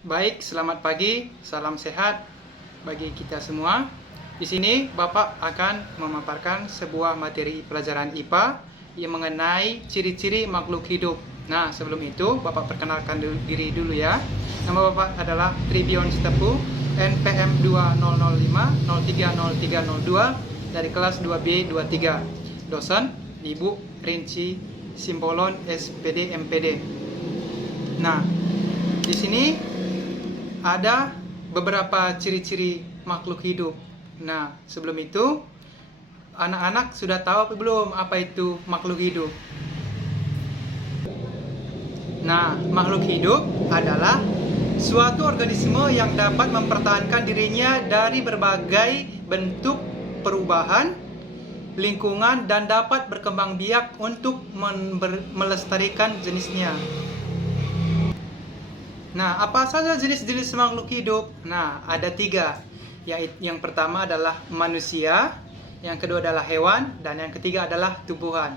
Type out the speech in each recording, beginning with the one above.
Baik, selamat pagi, salam sehat bagi kita semua. Di sini Bapak akan memaparkan sebuah materi pelajaran IPA yang mengenai ciri-ciri makhluk hidup. Nah, sebelum itu Bapak perkenalkan diri dulu ya. Nama Bapak adalah Tribion Stepu, NPM 2005 030302 dari kelas 2B23. Dosen Ibu Rinci Simbolon SPD MPD. Nah, di sini ada beberapa ciri-ciri makhluk hidup. Nah, sebelum itu, anak-anak sudah tahu apa belum apa itu makhluk hidup? Nah, makhluk hidup adalah suatu organisme yang dapat mempertahankan dirinya dari berbagai bentuk perubahan lingkungan dan dapat berkembang biak untuk melestarikan jenisnya. Nah, apa saja jenis-jenis makhluk hidup? Nah, ada 3. Yang pertama adalah manusia, yang kedua adalah hewan, dan yang ketiga adalah tumbuhan.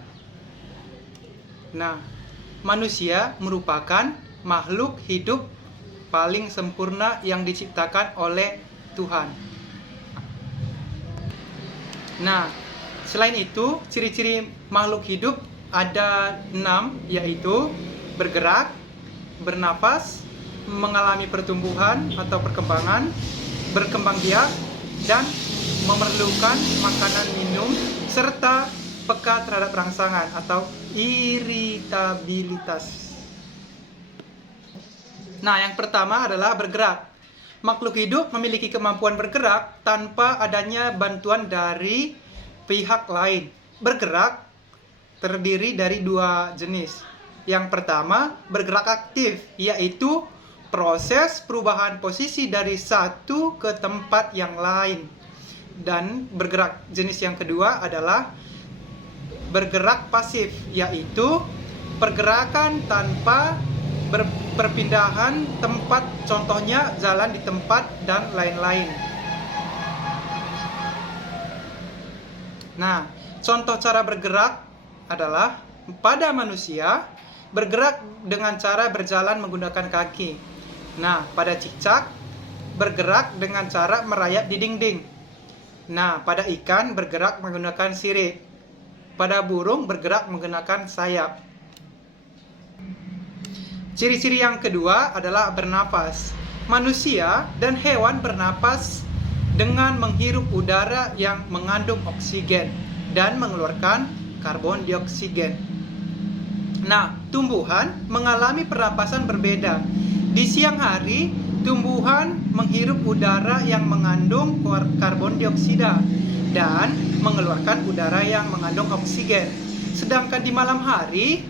Nah, manusia merupakan makhluk hidup paling sempurna yang diciptakan oleh Tuhan. Nah, selain itu, ciri-ciri makhluk hidup ada 6, yaitu bergerak, bernapas, mengalami pertumbuhan atau perkembangan, berkembang biak, dan memerlukan makanan minum, serta peka terhadap rangsangan atau iritabilitas. Nah, yang pertama adalah bergerak. Makhluk hidup memiliki kemampuan bergerak tanpa adanya bantuan dari pihak lain. Bergerak terdiri dari 2 jenis. Yang pertama, bergerak aktif, yaitu proses perubahan posisi dari satu ke tempat yang lain. Dan bergerak jenis yang kedua adalah bergerak pasif, yaitu pergerakan tanpa perpindahan tempat, contohnya jalan di tempat dan lain-lain. Nah, contoh cara bergerak adalah pada manusia bergerak dengan cara berjalan menggunakan kaki. Nah, pada cicak bergerak dengan cara merayap di dinding. Nah, pada ikan bergerak menggunakan sirip. Pada burung bergerak menggunakan sayap. Ciri-ciri yang kedua adalah bernapas. Manusia dan hewan bernapas dengan menghirup udara yang mengandung oksigen dan mengeluarkan karbon dioksida. Nah, tumbuhan mengalami pernapasan berbeda. Di siang hari, tumbuhan menghirup udara yang mengandung karbon dioksida dan mengeluarkan udara yang mengandung oksigen. Sedangkan di malam hari,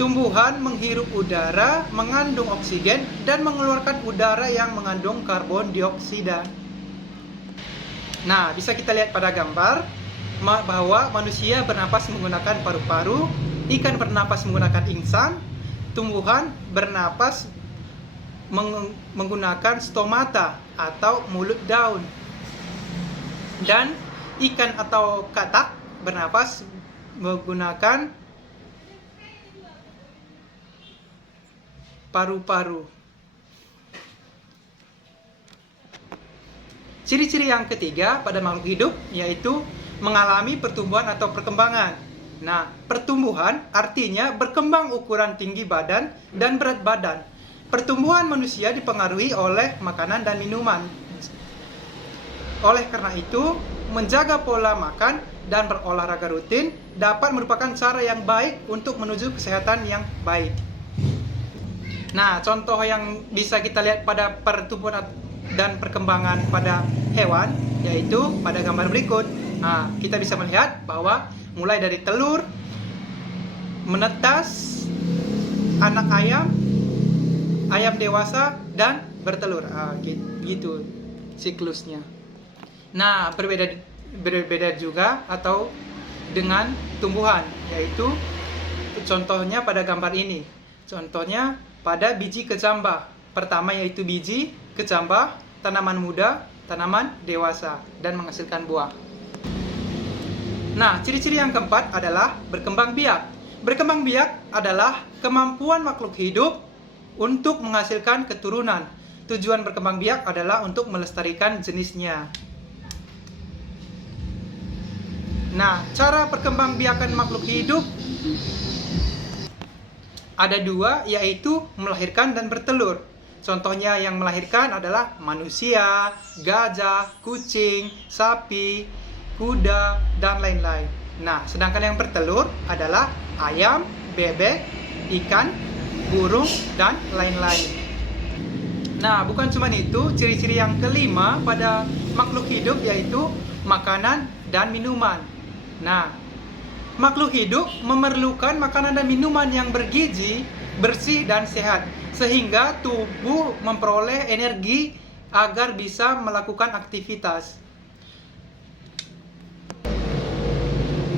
tumbuhan menghirup udara mengandung oksigen dan mengeluarkan udara yang mengandung karbon dioksida. Nah, bisa kita lihat pada gambar bahwa manusia bernapas menggunakan paru-paru, ikan bernapas menggunakan insang, tumbuhan bernapas menggunakan stomata atau mulut daun, dan ikan atau katak bernapas menggunakan paru-paru. Ciri-ciri yang ketiga pada makhluk hidup yaitu mengalami pertumbuhan atau perkembangan. Nah, pertumbuhan artinya berkembang ukuran tinggi badan dan berat badan. Pertumbuhan manusia dipengaruhi oleh makanan dan minuman. Oleh karena itu, menjaga pola makan dan berolahraga rutin dapat merupakan cara yang baik untuk menuju kesehatan yang baik. Nah, contoh yang bisa kita lihat pada pertumbuhan dan perkembangan pada hewan yaitu pada gambar berikut. Nah, kita bisa melihat bahwa mulai dari telur, menetas, anak ayam, ayam dewasa, dan bertelur. Gitu siklusnya. Nah, berbeda juga atau dengan tumbuhan, yaitu contohnya pada gambar ini. Contohnya pada biji kecambah. Pertama yaitu biji kecambah, tanaman muda, tanaman dewasa, dan menghasilkan buah. Nah, ciri-ciri yang keempat adalah berkembang biak. Berkembang biak adalah kemampuan makhluk hidup untuk menghasilkan keturunan. Tujuan berkembang biak adalah untuk melestarikan jenisnya. Nah, cara perkembangbiakan makhluk hidup ada dua, yaitu melahirkan dan bertelur. Contohnya yang melahirkan adalah manusia, gajah, kucing, sapi, kuda, dan lain-lain. Nah, sedangkan yang bertelur adalah ayam, bebek, ikan, burung, dan lain-lain. Nah, bukan cuma itu, ciri-ciri yang kelima pada makhluk hidup yaitu makanan dan minuman. Nah, makhluk hidup memerlukan makanan dan minuman yang bergizi, bersih, dan sehat, sehingga tubuh memperoleh energi agar bisa melakukan aktivitas.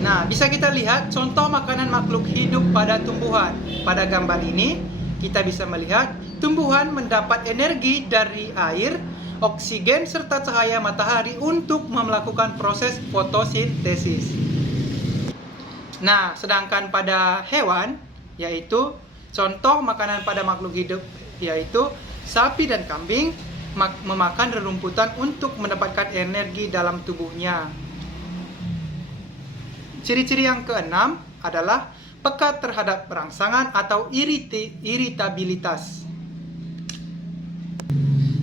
Nah, bisa kita lihat contoh makanan makhluk hidup pada tumbuhan. Pada gambar ini, kita bisa melihat tumbuhan mendapat energi dari air, oksigen, serta cahaya matahari untuk melakukan proses fotosintesis. Nah, sedangkan pada hewan, yaitu contoh makanan pada makhluk hidup, yaitu sapi dan kambing memakan rerumputan untuk mendapatkan energi dalam tubuhnya. Ciri-ciri yang keenam adalah peka terhadap rangsangan atau iritabilitas.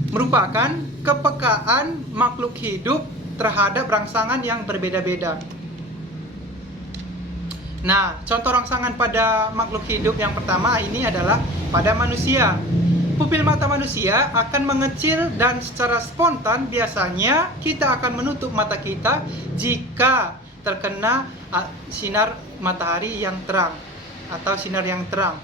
Merupakan kepekaan makhluk hidup terhadap rangsangan yang berbeda-beda. Nah, contoh rangsangan pada makhluk hidup yang pertama ini adalah pada manusia. Pupil mata manusia akan mengecil dan secara spontan biasanya kita akan menutup mata kita jika terkena sinar matahari yang terang atau sinar yang terang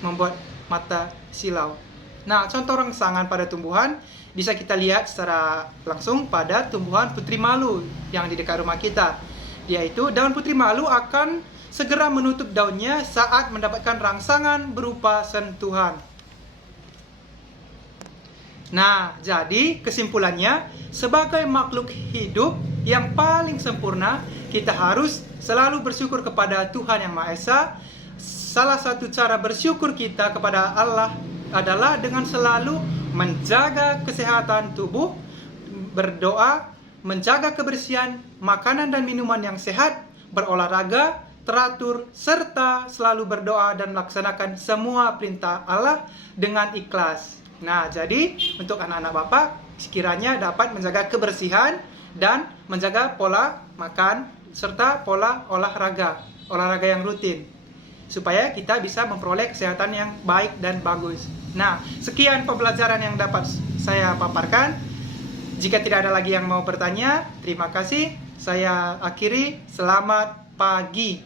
membuat mata silau. Nah, contoh rangsangan pada tumbuhan bisa kita lihat secara langsung pada tumbuhan putri malu yang di dekat rumah kita. Yaitu daun putri malu akan segera menutup daunnya saat mendapatkan rangsangan berupa sentuhan. Nah, jadi kesimpulannya, sebagai makhluk hidup yang paling sempurna, kita harus selalu bersyukur kepada Tuhan Yang Maha Esa. Salah satu cara bersyukur kita kepada Allah adalah dengan selalu menjaga kesehatan tubuh, berdoa, menjaga kebersihan, makanan dan minuman yang sehat, berolahraga, teratur, serta selalu berdoa dan melaksanakan semua perintah Allah dengan ikhlas. Nah, jadi untuk anak-anak Bapak, sekiranya dapat menjaga kebersihan dan menjaga pola makan serta pola olahraga yang rutin, supaya kita bisa memperoleh kesehatan yang baik dan bagus. Nah, sekian pembelajaran yang dapat saya paparkan. Jika tidak ada lagi yang mau bertanya, terima kasih. Saya akhiri. Selamat pagi.